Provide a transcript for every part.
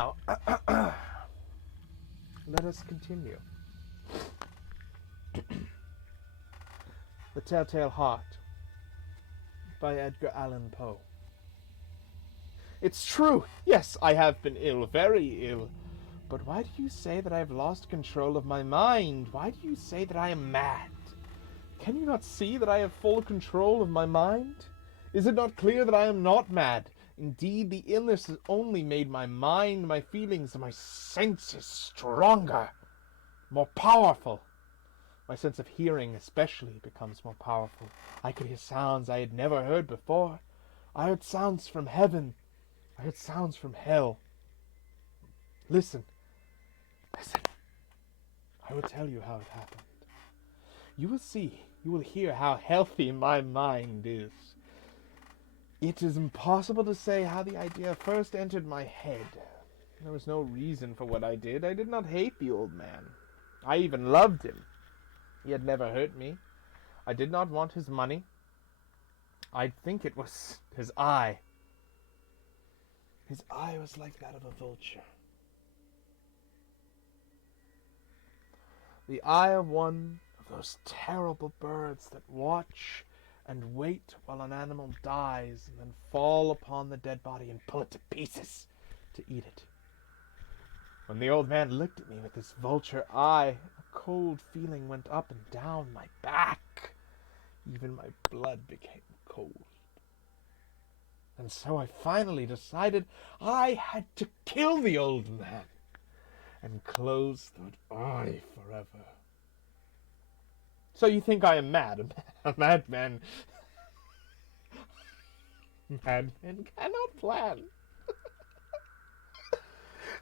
Now, let us continue. The Telltale Heart by Edgar Allan Poe. It's true! Yes, I have been ill, very ill. But why do you say that I have lost control of my mind? Why do you say that I am mad? Can you not see that I have full control of my mind? Is it not clear that I am not mad? Indeed, the illness has only made my mind, my feelings, and my senses stronger, more powerful. My sense of hearing especially becomes more powerful. I could hear sounds I had never heard before. I heard sounds from heaven. I heard sounds from hell. Listen. Listen. I will tell you how it happened. You will see, you will hear how healthy my mind is. It is impossible to say how the idea first entered my head. There was no reason for what I did. I did not hate the old man. I even loved him. He had never hurt me. I did not want his money. I think it was his eye. His eye was like that of a vulture. The eye of one of those terrible birds that watch and wait while an animal dies and then fall upon the dead body and pull it to pieces to eat it. When the old man looked at me with this vulture eye, a cold feeling went up and down my back. Even my blood became cold. And so I finally decided I had to kill the old man and close that eye forever. So you think I am mad? A madman. Madmen cannot plan.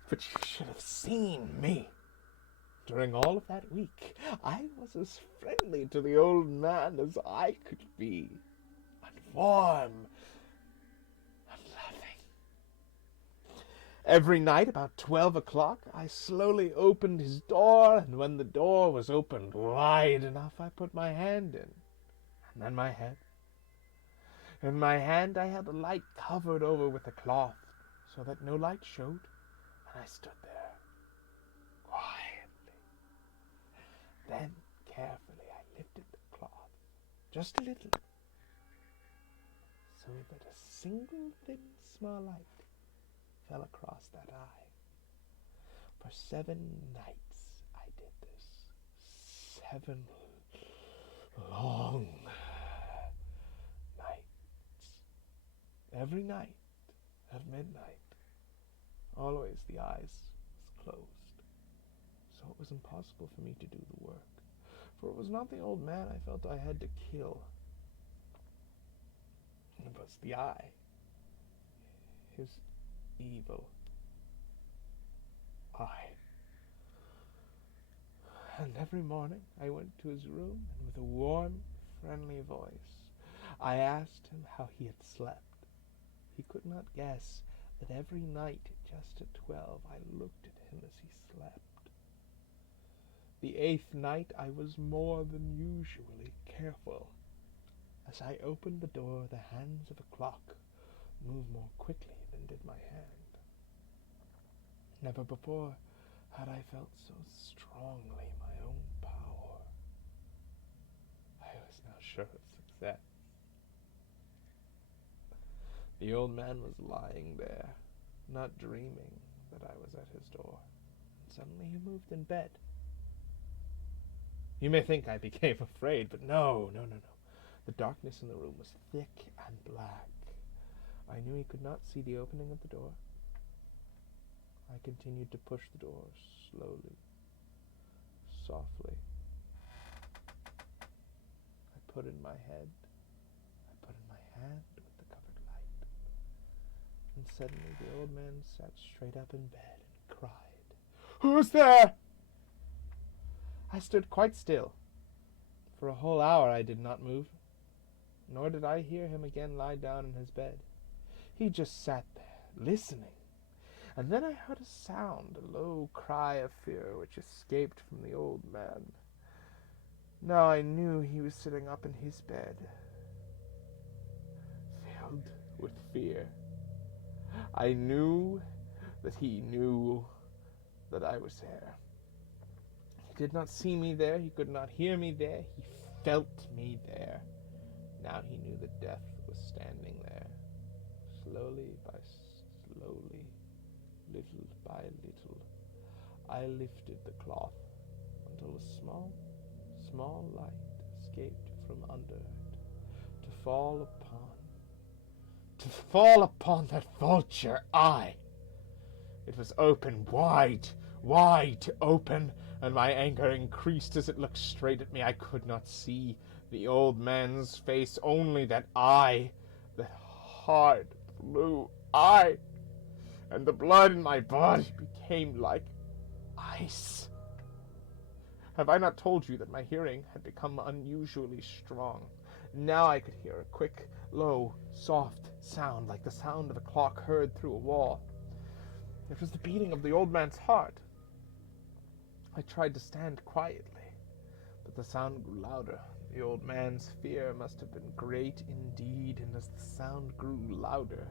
But you should have seen me. During all of that week, I was as friendly to the old man as I could be. And warm. And loving. Every night about 12 o'clock, I slowly opened his door, and when the door was opened wide enough, I put my hand in. And then my head. In my hand I had the light covered over with a cloth, so that no light showed, and I stood there, quietly. Then, carefully, I lifted the cloth, just a little, so that a single thin small light fell across that eye. For 7 nights I did this. 7 long nights. Every night at midnight, always the eyes was closed. So it was impossible for me to do the work. For it was not the old man I felt I had to kill. It was the eye. His evil eye. And every morning I went to his room, and with a warm, friendly voice, I asked him how he had slept. He could not guess that every night, just at 12, I looked at him as he slept. The 8th night I was more than usually careful. As I opened the door, the hands of a clock moved more quickly than did my hand. Never before had I felt so strongly my own power. I was now sure of success. The old man was lying there, not dreaming that I was at his door, and suddenly he moved in bed. You may think I became afraid, but no. The darkness in the room was thick and black. I knew he could not see the opening of the door. I continued to push the door slowly, softly. I put in my head. I put in my hand with the covered light. And suddenly the old man sat straight up in bed and cried, "Who's there?" I stood quite still. For a whole hour I did not move, nor did I hear him again lie down in his bed. He just sat there, listening. And then I heard a sound, a low cry of fear, which escaped from the old man. Now I knew he was sitting up in his bed, filled with fear. I knew that he knew that I was there. He did not see me there, he could not hear me there, he felt me there. Now he knew that death was standing there. Slowly by slowly, little by little, I lifted the cloth until a small light escaped from under it, to fall upon that vulture eye. It was open, wide open, and my anger increased as it looked straight at me. I could not see the old man's face, only that eye, that hard blue eye, and the blood in my body became like ice. Have I not told you that my hearing had become unusually strong? Now I could hear a quick, low, soft sound, like the sound of a clock heard through a wall. It was the beating of the old man's heart. I tried to stand quietly, but the sound grew louder. The old man's fear must have been great indeed, and as the sound grew louder,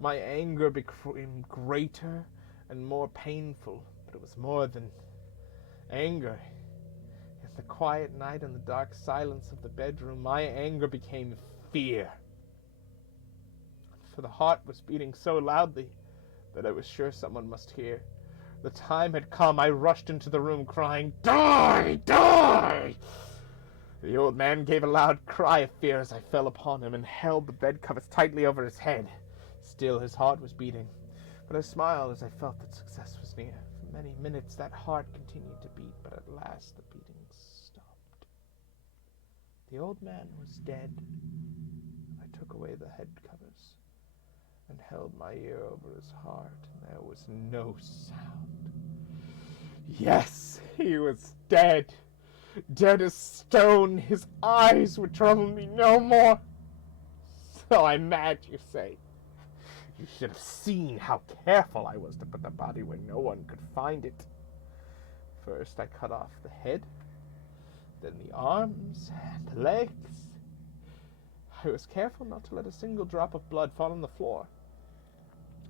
my anger became greater and more painful, but it was more than anger. In the quiet night and the dark silence of the bedroom, my anger became fear. For the heart was beating so loudly that I was sure someone must hear. The time had come. I rushed into the room crying, "Die! Die!" The old man gave a loud cry of fear as I fell upon him and held the bed covers tightly over his head. Still his heart was beating, but I smiled as I felt that success was near. For many minutes that heart continued to beat, but at last the beating stopped. The old man was dead. I took away the head covers and held my ear over his heart, and there was no sound. Yes, he was dead. Dead as stone. His eyes would trouble me no more. So I'm mad, you say. You should have seen how careful I was to put the body where no one could find it. First I cut off the head, then the arms and the legs. I was careful not to let a single drop of blood fall on the floor.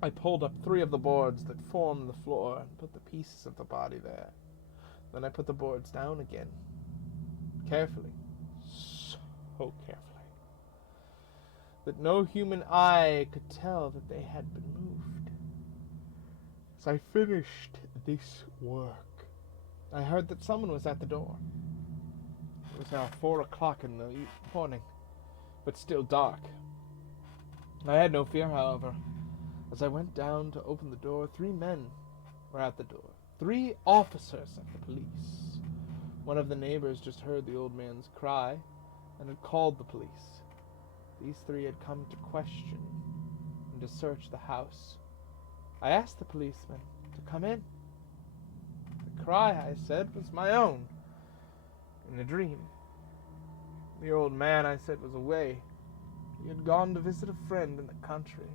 I pulled up 3 of the boards that formed the floor and put the pieces of the body there. Then I put the boards down again, carefully, so carefully, that no human eye could tell that they had been moved. As I finished this work, I heard that someone was at the door. It was now 4 o'clock in the morning, but still dark. I had no fear, however. As I went down to open the door, 3 men were at the door. 3 officers of the police. One of the neighbors just heard the old man's cry and had called the police. These 3 had come to question and to search the house. I asked the policeman to come in. The cry, I said, was my own, in a dream. The old man, I said, was away. He had gone to visit a friend in the country.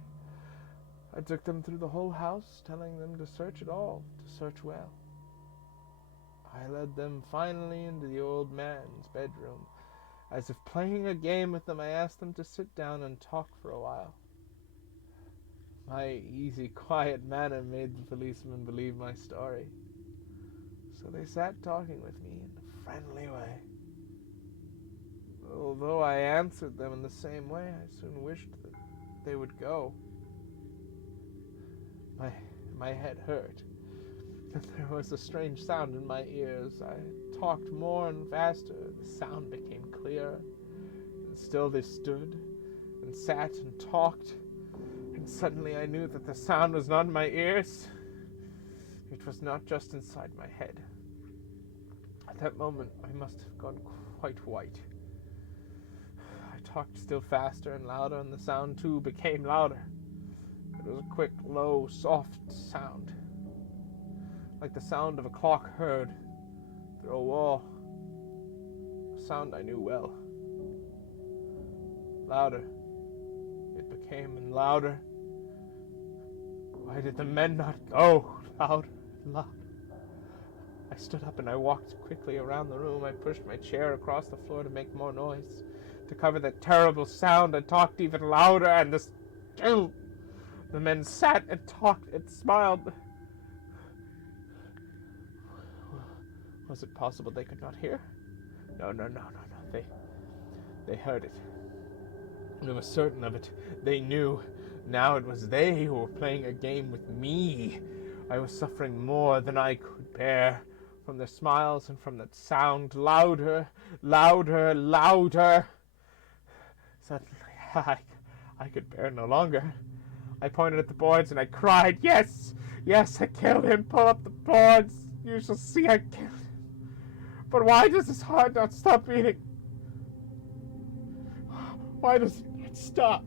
I took them through the whole house, telling them to search it all, to search well. I led them finally into the old man's bedroom. As if playing a game with them, I asked them to sit down and talk for a while. My easy, quiet manner made the policemen believe my story. So they sat talking with me in a friendly way. Although I answered them in the same way, I soon wished that they would go. My head hurt, and there was a strange sound in my ears. I talked more and faster. The sound became clearer, and still they stood and sat and talked, and suddenly I knew that the sound was not in my ears. It was not just inside my head. At that moment, I must have gone quite white. I talked still faster and louder, and the sound, too, became louder. It was a quick, low, soft sound, like the sound of a clock heard through a wall. A sound I knew well. Louder. It became, and louder. Why did the men not go? Louder, louder. I stood up and I walked quickly around the room. I pushed my chair across the floor to make more noise, to cover that terrible sound. I talked even louder, and The men sat and talked and smiled. Was it possible they could not hear? No. They heard it. They were certain of it. They knew. Now it was they who were playing a game with me. I was suffering more than I could bear. From their smiles and from that sound, louder, louder, louder. Suddenly, I could bear no longer. I pointed at the boards and I cried, yes, I killed him. Pull up the boards. You shall see I killed him. But why does his heart not stop beating? Why does it not stop?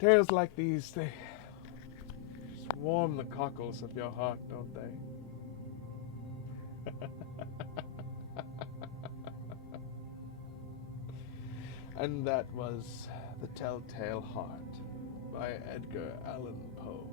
Tales like these, they just warm the cockles of your heart, don't they? And that was The Telltale Heart by Edgar Allan Poe.